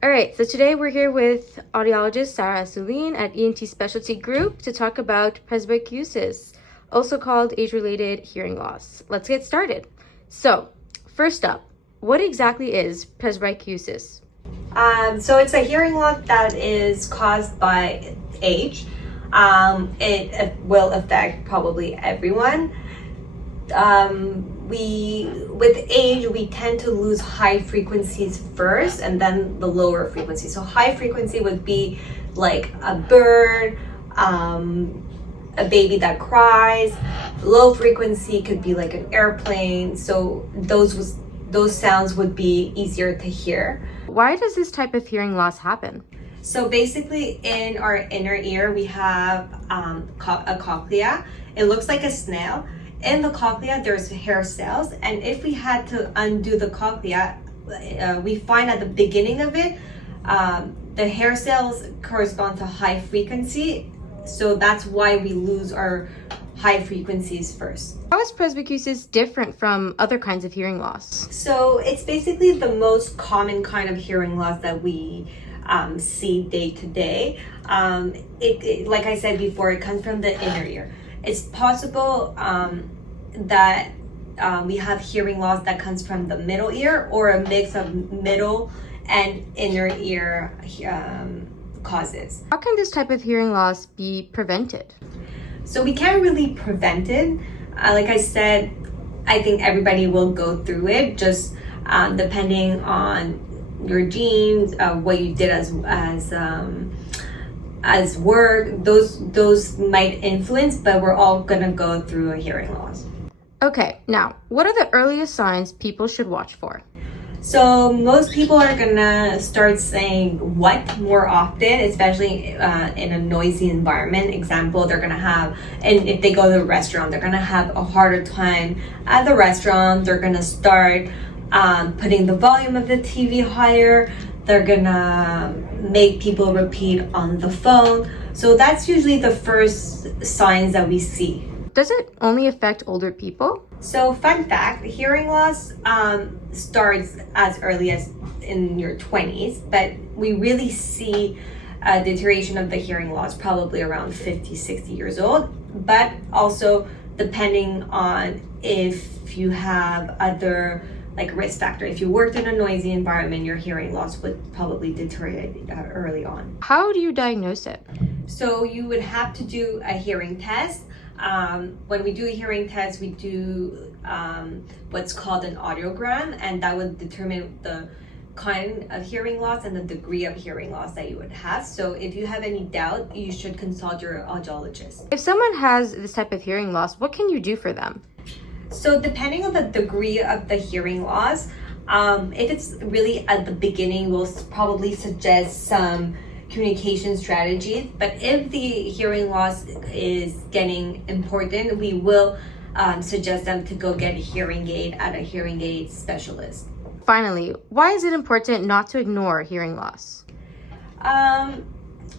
All right, so today we're here with audiologist Sarah Assouline at ENT Specialty Group to talk about presbycusis, also called age-related hearing loss. Let's get started. So, first up, what exactly is presbycusis? So it's a hearing loss that is caused by age. It will affect probably everyone. With age, we tend to lose high frequencies first and then the lower frequencies. So high frequency would be like a bird, a baby that cries. Low frequency could be like an airplane. So those sounds would be easier to hear. Why does this type of hearing loss happen? So basically in our inner ear, we have a cochlea. It looks like a snail. In the cochlea, there's hair cells. And if we had to undo the cochlea, we find at the beginning of it, the hair cells correspond to high frequency. So that's why we lose our high frequencies first. How is presbycusis different from other kinds of hearing loss? So it's basically the most common kind of hearing loss that we see day to day. Like I said before, it comes from the inner ear. It's possible that we have hearing loss that comes from the middle ear or a mix of middle and inner ear causes. How can this type of hearing loss be prevented? So we can't really prevent it. Like I said, I think everybody will go through it, just depending on your genes, what you did as work. Those might influence, but we're all gonna go through a hearing loss. Okay, now what are the earliest signs people should watch for? So most people are gonna start saying what more often, especially in a noisy environment. Example, they're gonna have, and if they go to a restaurant, they're gonna have a harder time at the restaurant. They're gonna start putting the volume of the TV higher. They're gonna make people repeat on the phone. So that's usually the first signs that we see. Does it only affect older people? So fun fact, hearing loss starts as early as in your 20s, but we really see a deterioration of the hearing loss probably around 50, 60 years old, but also depending on if you have other like risk factor. If you worked in a noisy environment, your hearing loss would probably deteriorate early on. How do you diagnose it? So you would have to do a hearing test. When we do a hearing test, we do what's called an audiogram, and that would determine the kind of hearing loss and the degree of hearing loss that you would have. So if you have any doubt, you should consult your audiologist. If someone has this type of hearing loss, what can you do for them? So depending on the degree of the hearing loss, if it's really at the beginning, we'll probably suggest some communication strategies. But if the hearing loss is getting important, we will suggest them to go get a hearing aid at a hearing aid specialist. Finally, why is it important not to ignore hearing loss?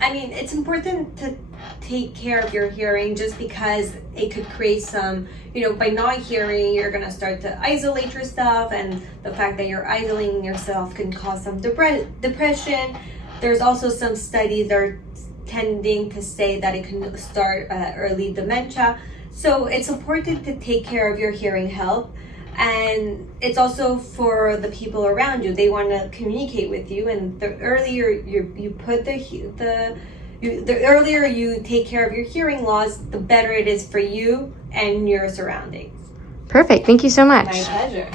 It's important to take care of your hearing just because it could create some, by not hearing, you're going to start to isolate yourself, and the fact that you're isolating yourself can cause some depression. There's also some studies that are tending to say that it can start early dementia. So it's important to take care of your hearing health. And it's also for the people around you. They want to communicate with you, and the earlier you put the earlier you take care of your hearing loss, the better it is for you and your surroundings. Perfect. Thank you so much. My pleasure.